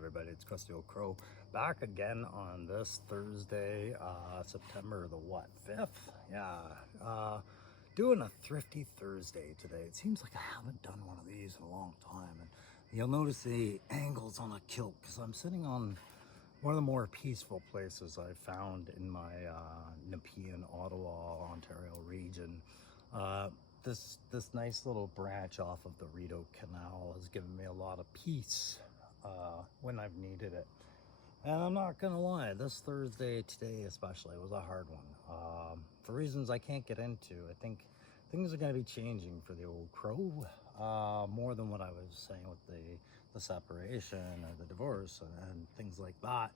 everybody, it's Crusty Old Crow back again on this Thursday, September the what, 5th? Yeah, doing a Thrifty Thursday today. It seems like I haven't done one of these in a long time, and you'll notice the angles on a kilt because I'm sitting on one of the more peaceful places I found in my Nepean, Ottawa, Ontario region. This nice little branch off of the Rideau Canal has given me a lot of peace when I've needed it. And I'm not gonna lie, this Thursday, today especially, was a hard one. For reasons I can't get into. I think things are gonna be changing for the old crow, more than what I was saying with the separation or the divorce and things like that.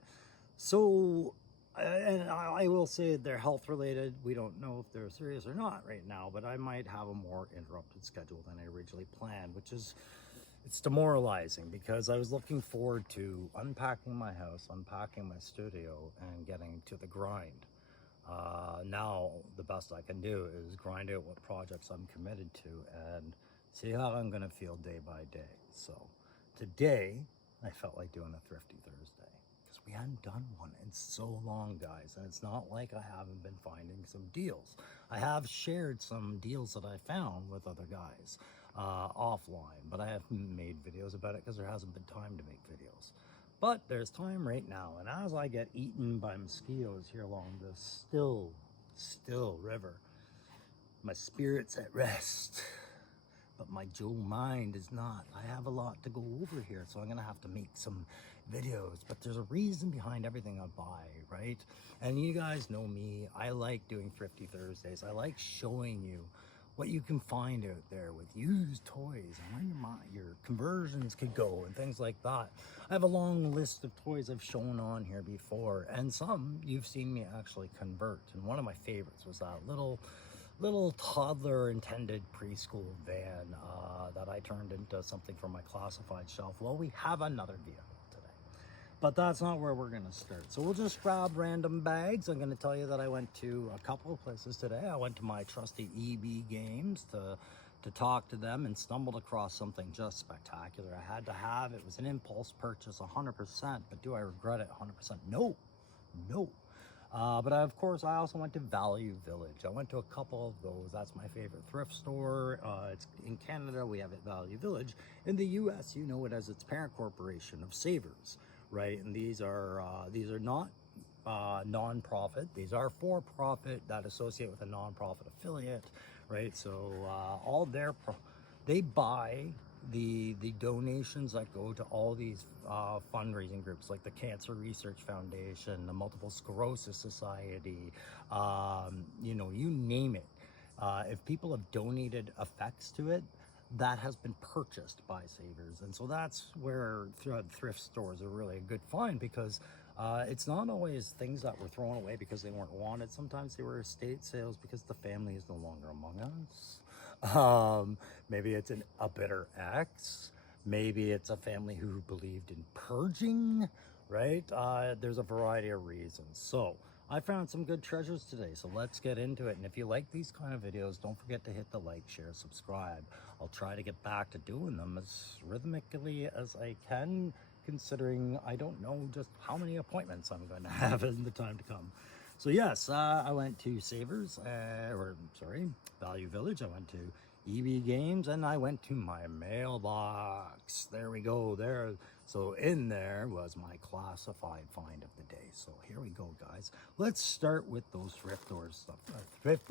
So, and I will say they're health related. We don't know if they're serious or not right now, but I might have a more interrupted schedule than I originally planned, which is, it's demoralizing because I was looking forward to unpacking my house, unpacking my studio, and getting to the grind. Now the best I can do is grind out what projects I'm committed to and see how I'm gonna feel day by day. So today I felt like doing a Thrifty Thursday because we hadn't done one in so long, guys, and it's not like I haven't been finding some deals. I have shared some deals that I found with other guys offline, but I haven't made videos about it because there hasn't been time to make videos. But there's time right now, and as I get eaten by mosquitoes here along this still river, my spirit's at rest, but my Joe mind is not. I have a lot to go over here, so I'm gonna have to make some videos, but there's a reason behind everything I buy, right? And you guys know me, I like doing Thrifty Thursdays. I like showing you what you can find out there with used toys and where your conversions could go and things like that. I have a long list of toys I've shown on here before, and some you've seen me actually convert. And one of my favorites was that little toddler intended preschool van that I turned into something for my classified shelf. Well, we have another vehicle today, but that's not where we're gonna start. So we'll just grab random bags. I'm gonna tell you that I went to a couple of places today. I went to my trusty EB Games to talk to them and stumbled across something just spectacular. I had to have it. Was an impulse purchase 100%, but do I regret it 100%? No. But of course, I also went to Value Village. I went to a couple of those. That's my favorite thrift store. It's in Canada, we have it Value Village. In the US, you know it as its parent corporation of Savers, right? And these are not non-profit. These are for-profit that associate with a non-profit affiliate, right? So all they buy the donations that go to all these fundraising groups like the Cancer Research Foundation, the Multiple Sclerosis Society, you know, you name it. If people have donated effects to it, that has been purchased by Savers. And so that's where thrift stores are really a good find, because it's not always things that were thrown away because they weren't wanted. Sometimes they were estate sales because the family is no longer among us. Maybe it's a bitter ex. Maybe it's a family who believed in purging, right? There's a variety of reasons. So I found some good treasures today, so let's get into it. And if you like these kind of videos, don't forget to hit the like, share, subscribe. I'll try to get back to doing them as rhythmically as I can, considering I don't know just how many appointments I'm going to have in the time to come. So yes, I went to Value Village. I went to EB Games, and I went to my mailbox. There we go, there. So in there was my classified find of the day. So here we go, guys. Let's start with those thrift stores stuff. If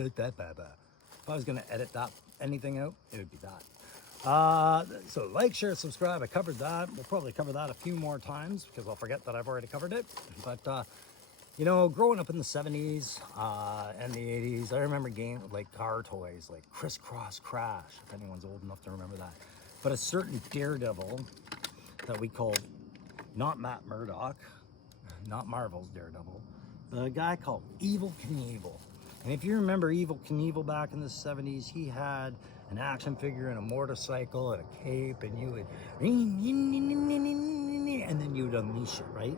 I was gonna edit anything out, it would be that. So like, share, subscribe. I covered that. We'll probably cover that a few more times because I'll forget that I've already covered it. But you know, growing up in the 70s and the 80s, I remember games like car toys like Crisscross Crash, if anyone's old enough to remember that. But a certain Daredevil that we called, not Matt Murdock, not Marvel's Daredevil, but a guy called Evel Knievel. And if you remember Evel Knievel back in the 70s, he had an action figure and a motorcycle and a cape, and you would, and then you would unleash it, right?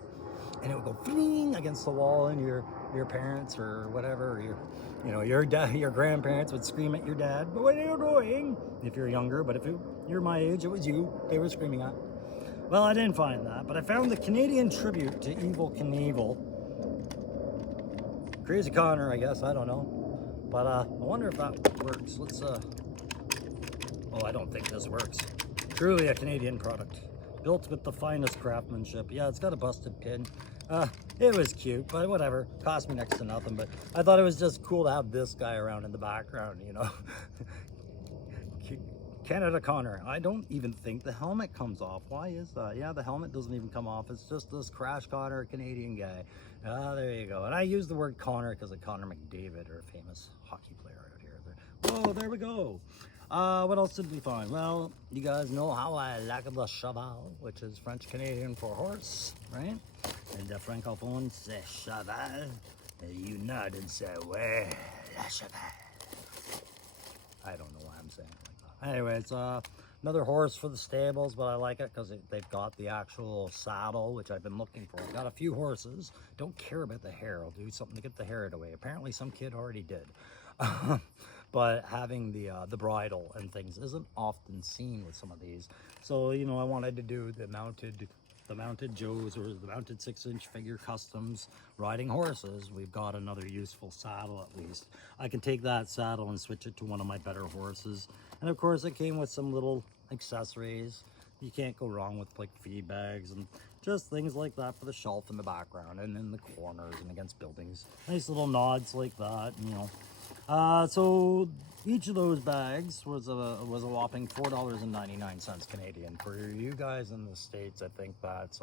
And it would go fling against the wall, and your parents or whatever, your grandparents would scream at your dad, "But what are you doing?" If you're younger, but if you're my age, it was you they were screaming at. Well, I didn't find that, but I found the Canadian tribute to Evel Knievel. Crazy Connor, I guess, I don't know. But I wonder if that works. Let's, oh, I don't think this works. Truly a Canadian product. Built with the finest craftsmanship. Yeah, it's got a busted pin. It was cute, but whatever. Cost me next to nothing, but I thought it was just cool to have this guy around in the background, you know. Canada Connor. I don't even think the helmet comes off. Why is that? Yeah, the helmet doesn't even come off. It's just this Crash Connor Canadian guy. There you go. And I use the word Connor because of Connor McDavid, or a famous hockey player out here. Whoa, there we go. What else did we find? Well, you guys know how I like the cheval, which is French Canadian for horse, right? And the francophone, c'est cheval. You nod and say, ouais, la cheval. I don't know why I'm saying it like that. Anyway, it's another horse for the stables, but I like it because they've got the actual saddle, which I've been looking for. I've got a few horses. Don't care about the hair. I'll do something to get the hair away. Apparently some kid already did. But having the bridle and things isn't often seen with some of these. So, you know, I wanted to do the mounted Joes, or the mounted 6-inch figure customs riding horses. We've got another useful saddle at least. I can take that saddle and switch it to one of my better horses. And of course it came with some little accessories. You can't go wrong with like feed bags and just things like that for the shelf in the background and in the corners and against buildings. Nice little nods like that, you know. So each of those bags was a whopping $4.99 Canadian. For you guys in the States, I think that's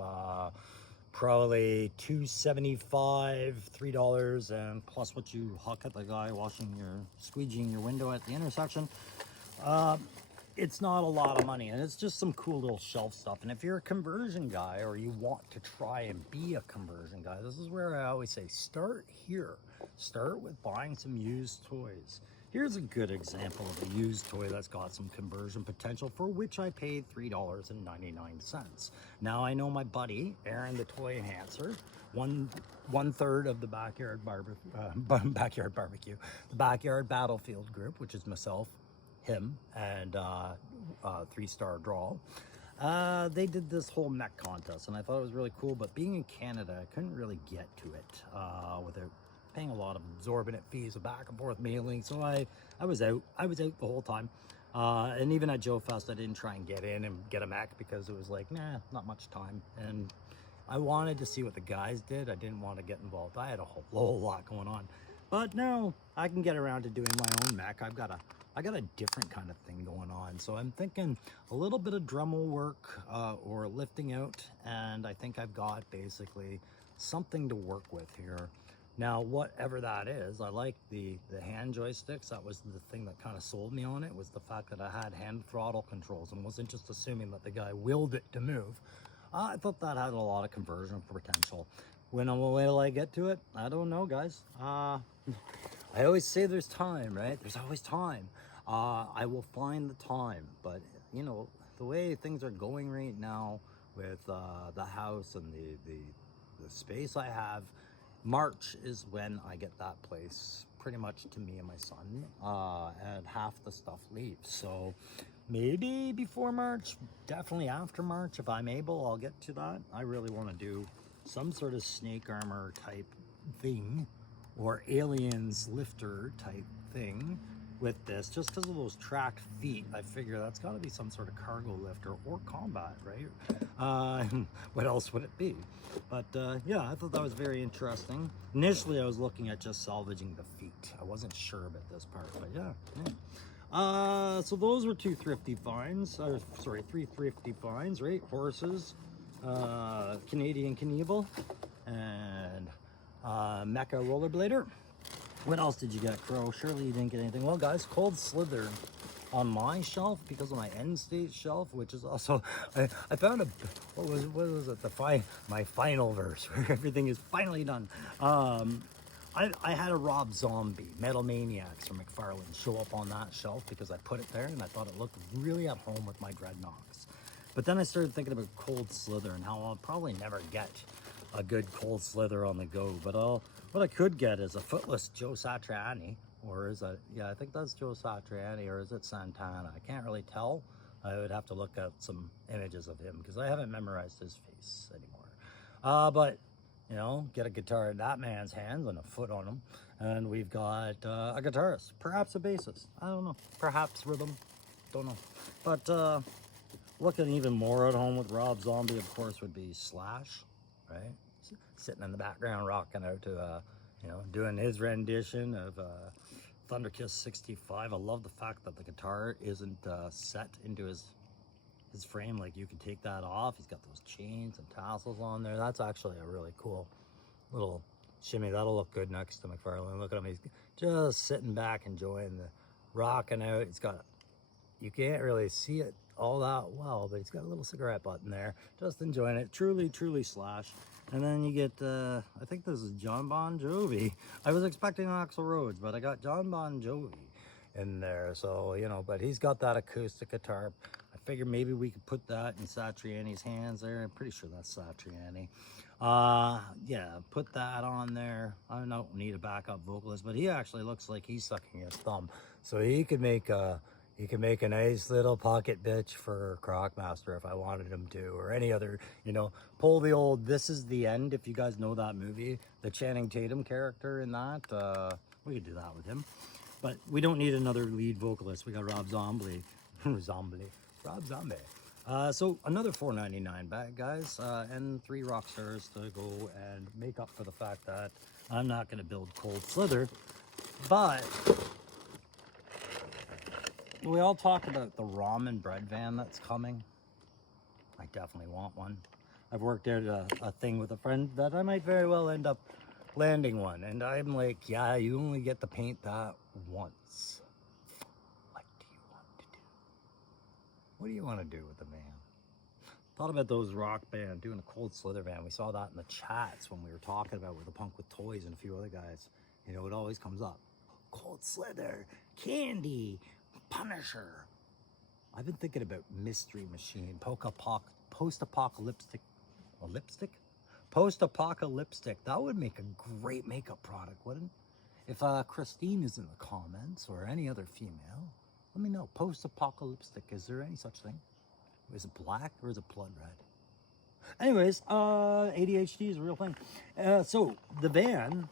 probably $2.75, $3, and plus what you huck at the guy squeegeeing your window at the intersection. It's not a lot of money, and it's just some cool little shelf stuff. And if you're a conversion guy, or you want to try and be a conversion guy, this is where I always say start here. Start with buying some used toys. Here's a good example of a used toy that's got some conversion potential, for which I paid $3.99. Now I know my buddy Aaron, the toy enhancer, one third of the backyard barbecue, the backyard battlefield group, which is myself, him, and 3-star draw. They did this whole mech contest, and I thought it was really cool. But being in Canada, I couldn't really get to it without paying a lot of exorbitant fees of back and forth mailing. So I was out the whole time. And even at Joe Fest, I didn't try and get in and get a mech because it was like, nah, not much time. And I wanted to see what the guys did. I didn't want to get involved. I had a whole lot going on. But now I can get around to doing my own mech. I got a different kind of thing going on. So I'm thinking a little bit of Dremel work or lifting out, and I think I've got basically something to work with here. Now, whatever that is, I like the hand joysticks. That was the thing that kind of sold me on it, was the fact that I had hand throttle controls and wasn't just assuming that the guy willed it to move. I thought that had a lot of conversion potential. When will I get to it? I don't know, guys. I always say there's time, right? There's always time. I will find the time, but you know, the way things are going right now with the house and the space I have, March is when I get that place pretty much to me and my son, and half the stuff leaves. So maybe before March, definitely after March, if I'm able, I'll get to that. I really want to do some sort of snake armor type thing, or aliens lifter type thing with this, just because of those tracked feet. I figure that's got to be some sort of cargo lifter or combat, right? What else would it be? But yeah, I thought that was very interesting. Initially I was looking at just salvaging the feet. I wasn't sure about this part, but yeah. So those were 2 thrifty finds, sorry, 3 thrifty finds, right? Horses, Canadian Knievel, and NECA rollerblader. What else did you get, Crow? Surely you didn't get anything. Well, guys, Cold Slither on my shelf because of my end state shelf, which is also, I found what was it? My final verse where everything is finally done. I had a Rob Zombie, Metal Maniacs from McFarlane, show up on that shelf because I put it there and I thought it looked really at home with my Dreadnoughts. But then I started thinking about Cold Slither and how I'll probably never get a good Cold Slither on the go. But what I could get is a footless Joe Satriani, or is it, yeah, I think that's Joe Satriani, or is it Santana? I can't really tell. I would have to look at some images of him because I haven't memorized his face anymore. But you know, get a guitar in that man's hands and a foot on him, and we've got a guitarist, perhaps a bassist. I don't know. Perhaps rhythm. Don't know. But looking even more at home with Rob Zombie, of course, would be Slash, right? Sitting in the background, rocking out to, you know, doing his rendition of Thunder Kiss 65. I love the fact that the guitar isn't set into his frame. Like, you can take that off. He's got those chains and tassels on there. That's actually a really cool little shimmy. That'll look good next to McFarlane. Look at him. He's just sitting back, enjoying the rocking out. He's got, you can't really see it all that well, but he's got a little cigarette butt in there, just enjoying it. Truly, truly Slash. And then you get, I think this is John Bon Jovi. I was expecting Axl Rhodes, but I got John Bon Jovi in there. So, you know, but he's got that acoustic guitar. I figured maybe we could put that in Satriani's hands there. I'm pretty sure that's Satriani. Yeah, put that on there. I don't need a backup vocalist, but he actually looks like he's sucking his thumb. So he could make a nice little pocket bitch for Crocmaster if I wanted him to, or any other, you know, pull the old This Is the End, if you guys know that movie, the Channing Tatum character in that. We could do that with him. But we don't need another lead vocalist. We got Rob Zombie. Rob Zombie. So another $4.99 bag, guys, and 3 rock stars to go and make up for the fact that I'm not going to build Cold Slither. But we all talk about the ramen bread van that's coming. I definitely want one. I've worked out a thing with a friend that I might very well end up landing one. And I'm like, yeah, you only get to paint that once. What do you want to do? What do you want to do with the van? Thought about those rock band doing a Cold Slither van. We saw that in the chats when we were talking about with the Punk with Toys and a few other guys. You know, it always comes up. Cold Slither, Candy, Punisher. I've been thinking about Mystery Machine, post-apocalyptic, a lipstick? Post-apocalyptic. That would make a great makeup product, wouldn't it? If Christine is in the comments, or any other female, let me know. Post-apocalyptic, is there any such thing? Is it black or is it blood red? Anyways, ADHD is a real thing. So the van,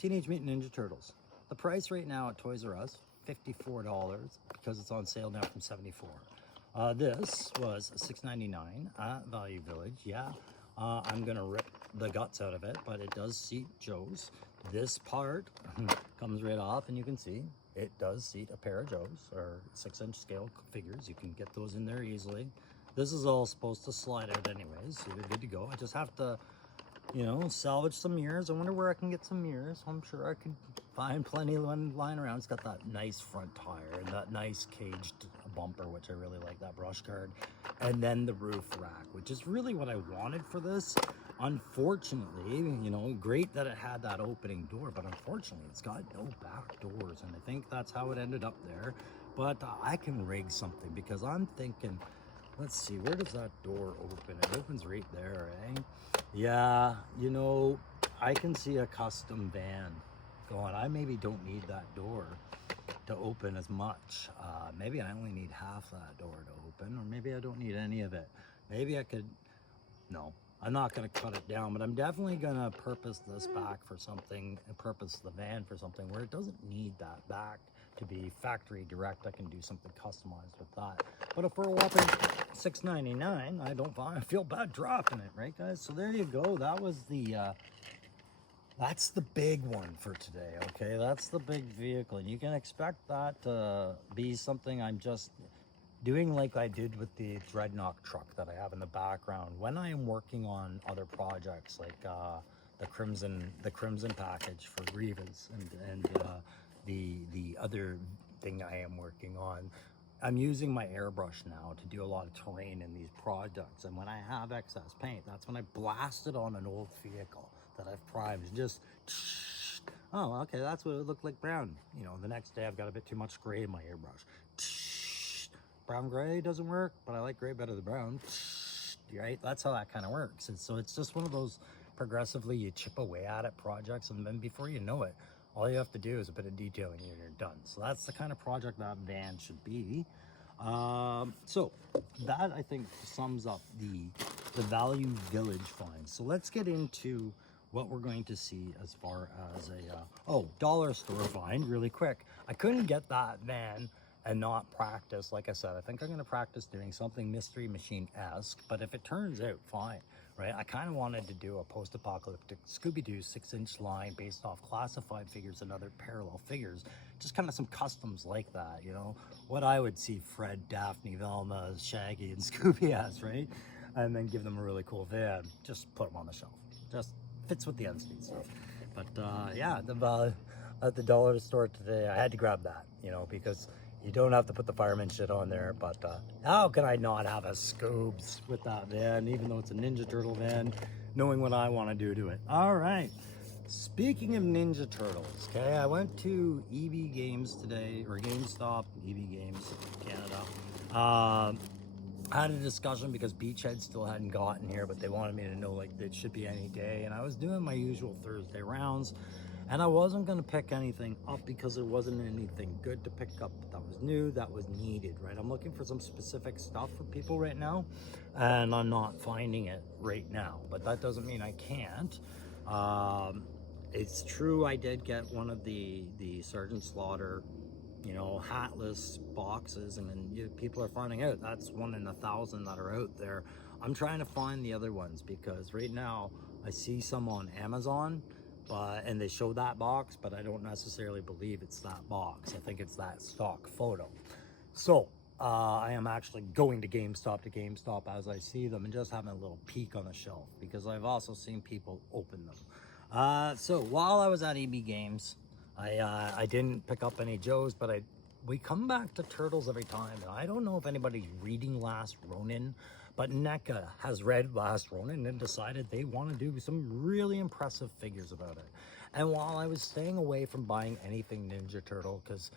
Teenage Mutant Ninja Turtles. The price right now at Toys R Us, $54, because it's on sale now from $74. This was $6.99 at Value Village. Yeah, I'm gonna rip the guts out of it, but it does seat Joe's. This part comes right off, and you can see it does seat a pair of Joe's, or 6-inch scale figures. You can get those in there easily. This is all supposed to slide out anyways, so you're good to go. I just have to, you know, salvage some mirrors. I wonder where I can get some mirrors. I'm sure I could find plenty lying around. It's got that nice front tire and that nice caged bumper, which I really like, that brush guard. And then the roof rack, which is really what I wanted for this. Unfortunately, you know, great that it had that opening door, but unfortunately it's got no back doors, and I think that's how it ended up there. But I can rig something, because I'm thinking, let's see, where does that door open? It opens right there, eh? Yeah, you know, I can see a custom van going, I maybe don't need that door to open as much. Maybe I only need half that door to open, or maybe I don't need any of it. Maybe I could, no, I'm not gonna cut it down, but I'm definitely gonna purpose this back for something, and purpose the van for something where it doesn't need that back to be factory direct. I can do something customized with that. But if we're a whopping $6.99, I feel bad dropping it, right, guys? So there you go. That was the that's the big one for today. Okay, that's the big vehicle, and you can expect that to be something I'm just doing like I did with the Dreadnought truck that I have in the background when I am working on other projects, like the Crimson package for Rivas, and the other thing I am working on. I'm using my airbrush now to do a lot of terrain in these projects, and when I have excess paint, that's when I blast it on an old vehicle that I've primed, and just, oh, okay, that's what it looked like brown. You know, the next day I've got a bit too much gray in my airbrush. Brown gray doesn't work, but I like gray better than brown. Right? That's how that kind of works. And so it's just one of those progressively you chip away at it projects, and then before you know it, all you have to do is a bit of detailing and you're done. So that's the kind of project that van should be. So that I think sums up the Value Village finds. So let's get into what we're going to see as far as a dollar store find really quick. I couldn't get that van and not practice. Like I said, I think I'm going to practice doing something Mystery Machine-esque, but if it turns out, fine, right? I kind of wanted to do a post-apocalyptic Scooby-Doo 6-inch line based off classified figures and other parallel figures, just kind of some customs like that, you know, what I would see Fred, Daphne, Velma, Shaggy, and Scooby as, right? And then give them a really cool van, just put them on the shelf. Just fits with the end speed stuff. But yeah, at the dollar store today, I had to grab that, you know, because you don't have to put the fireman shit on there. But how can I not have a Scoobs with that van, even though it's a Ninja Turtle van, knowing what I want to do to it? All right. Speaking of Ninja Turtles, okay, I went to EB Games today, or GameStop, EB Games, Canada. Had a discussion because Beachhead still hadn't gotten here, but they wanted me to know like it should be any day. And I was doing my usual Thursday rounds, and I wasn't going to pick anything up because there wasn't anything good to pick up that was new, that was needed, right? I'm looking for some specific stuff for people right now, and I'm not finding it right now, but that doesn't mean I can't. It's true, I did get one of the Sergeant Slaughter, you know, hatless boxes, and then people are finding out that's 1 in 1,000 that are out there. I'm trying to find the other ones because right now I see some on Amazon, and they show that box, but I don't necessarily believe it's that box. I think it's that stock photo. So I am actually going to GameStop as I see them and just having a little peek on the shelf because I've also seen people open them. So while I was at EB Games, I didn't pick up any Joes, but we come back to Turtles every time. And I don't know if anybody's reading Last Ronin, but NECA has read Last Ronin and decided they want to do some really impressive figures about it. And while I was staying away from buying anything Ninja Turtle, because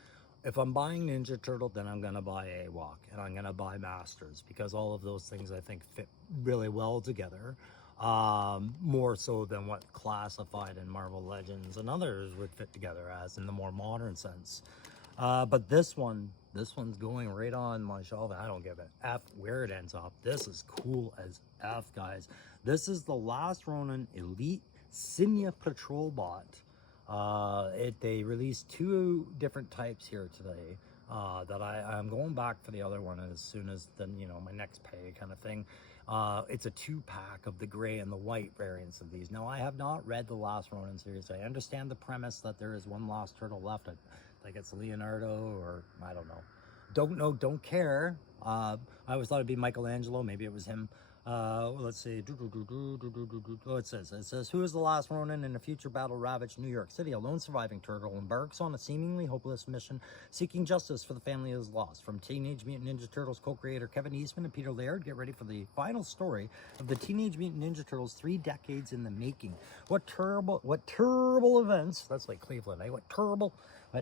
if I'm buying Ninja Turtle, then I'm going to buy AWOC and I'm going to buy Masters, because all of those things I think fit really well together. More so than what Classified and Marvel Legends and others would fit together as in the more modern sense. But this one's going right on my shelf. I don't give an F where it ends up. This is cool as F, guys. This is the Last Ronin Elite Signia Patrol Bot. They released 2 different types here today. That I'm going back for the other one as soon as my next pay kind of thing. It's a 2-pack of the gray and the white variants of these. Now, I have not read the Last Ronin series. I understand the premise that there is one Lost Turtle left. I think it's Leonardo, or I don't know. Don't know, don't care. I always thought it'd be Michelangelo. Maybe it was him. Let's see. Oh, it says, who is the last Ronin in a future battle-ravaged New York City? A lone surviving turtle embarks on a seemingly hopeless mission, seeking justice for the family he has lost. From Teenage Mutant Ninja Turtles co-creator Kevin Eastman and Peter Laird, get ready for the final story of the Teenage Mutant Ninja Turtles 3 decades in the making. What terrible events, that's like Cleveland, eh? What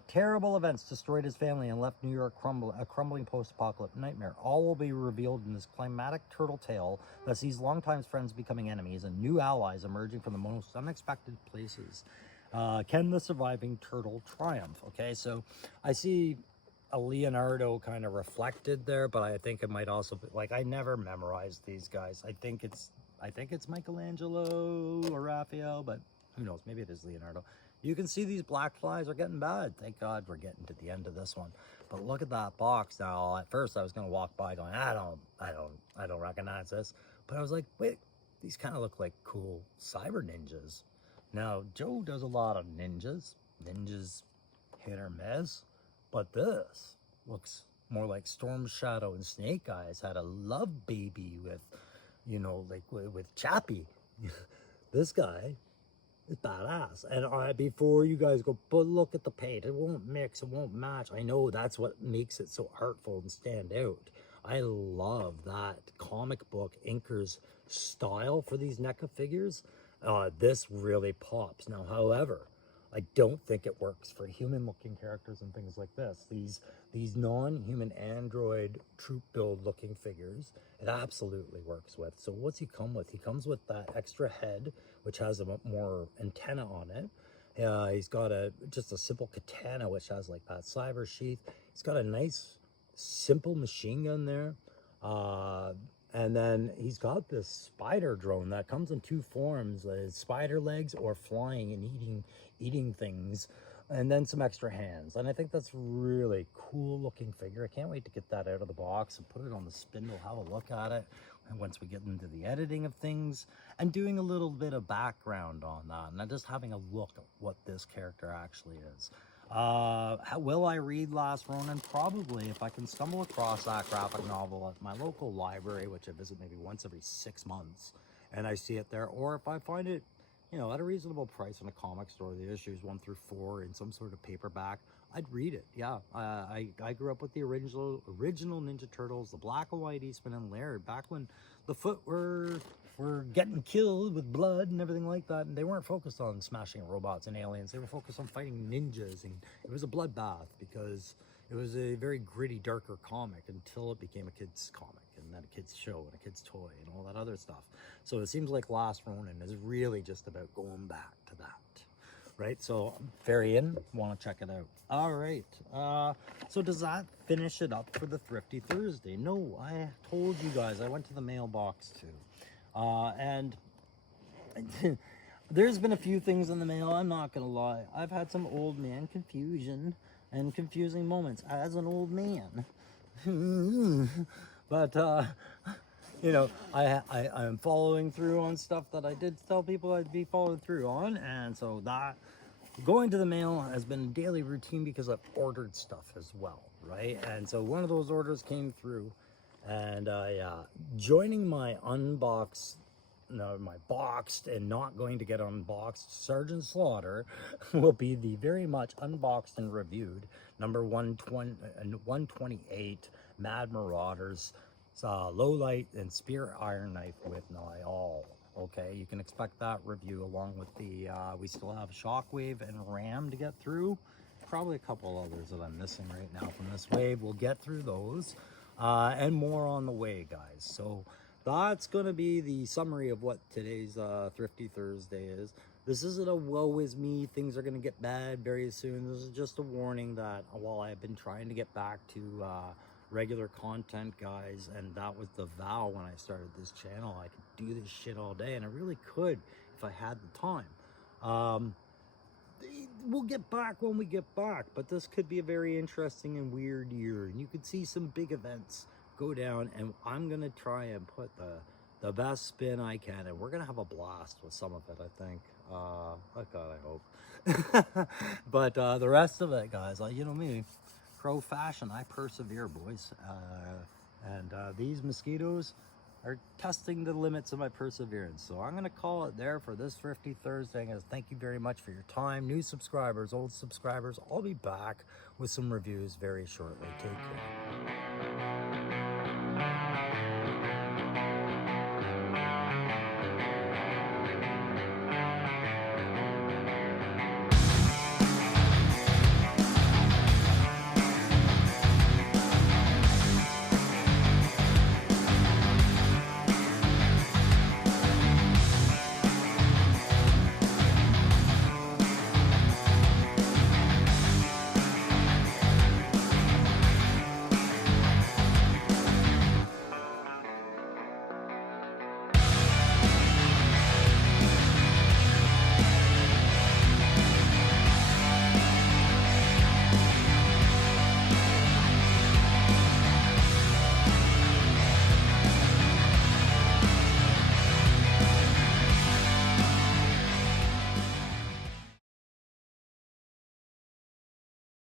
terrible events destroyed his family and left New York a crumbling post-apocalyptic nightmare. All will be revealed in this climatic turtle tale that sees longtime friends becoming enemies and new allies emerging from the most unexpected places. Can the surviving turtle triumph? Okay, so I see a Leonardo kind of reflected there, but I think it might also be, like, I never memorized these guys. I think it's Michelangelo or Raphael, but who knows? Maybe it is Leonardo. You can see these black flies are getting bad. Thank God we're getting to the end of this one. But look at that box now. At first I was gonna walk by going, I don't recognize this. But I was like, wait, these kind of look like cool cyber ninjas. Now, Joe does a lot of ninjas. Ninjas hit or miss. But this looks more like Storm Shadow and Snake Eyes had a love baby with, like with Chappie. This guy, it's badass. And before you guys go, but look at the paint, it won't mix, it won't match. I know that's what makes it so artful and stand out. I love that comic book inker's style for these NECA figures. This really pops. Now, however, I don't think it works for human-looking characters and things like this. These non-human android troop build looking figures, it absolutely works with. So what's he come with? He comes with that extra head, which has a more antenna on it. He's got just a simple katana, which has like that cyber sheath. He's got a nice simple machine gun there. And then he's got this spider drone that comes in two forms, spider legs or flying and eating things, and then some extra hands. And I think that's really cool looking figure. I can't wait to get that out of the box and put it on the spindle, have a look at it. And once we get into the editing of things and doing a little bit of background on that, and then just having a look at what this character actually is. Will I read Last Ronin? Probably, if I can stumble across that graphic novel at my local library, which I visit maybe once every 6 months, and I see it there, or if I find it, you know, at a reasonable price in a comic store, the issues 1 through 4 in some sort of paperback, I'd read it. Yeah, I grew up with the original Ninja Turtles, the black and white Eastman and Laird, back when the Foot were getting killed with blood and everything like that, and they weren't focused on smashing robots and aliens. They were focused on fighting ninjas, and it was a bloodbath because it was a very gritty, darker comic until it became a kid's comic, and then a kid's show and a kid's toy and all that other stuff. So it seems like Last Ronin is really just about going back to that, right? So very in, want to check it out. All right, so does that finish it up for the Thrifty Thursday? No, I told you guys I went to the mailbox too. And there's been a few things in the mail, I'm not gonna lie. I've had some old man confusion and confusing moments as an old man. But you know, I'm following through on stuff that I did tell people I'd be following through on, and so that going to the mail has been a daily routine because I've ordered stuff as well, right? And so one of those orders came through, and joining my my boxed and not going to get unboxed Sergeant Slaughter will be the very much unboxed and reviewed number 128 Mad Marauders low light and spear iron knife with Niall. Okay, you can expect that review along with the we still have Shockwave and Ram to get through, probably a couple others that I'm missing right now from this wave. We'll get through those and more on the way, guys. So that's going to be the summary of what today's Thrifty Thursday is. This isn't a woe is me, things are going to get bad very soon. This is just a warning that while I've been trying to get back to regular content, guys, and that was the vow when I started this channel, I could do this shit all day, and I really could if I had the time. We'll get back when we get back, but this could be a very interesting and weird year, and you could see some big events go down, and I'm gonna try and put the best spin I can, and we're gonna have a blast with some of it, I think. Oh God, I hope. But the rest of it, guys, you know me, pro fashion, I persevere, boys. And these mosquitoes are testing the limits of my perseverance. So I'm gonna call it there for this Thrifty Thursday. I'm gonna thank you very much for your time. New subscribers, old subscribers, I'll be back with some reviews very shortly. Take care.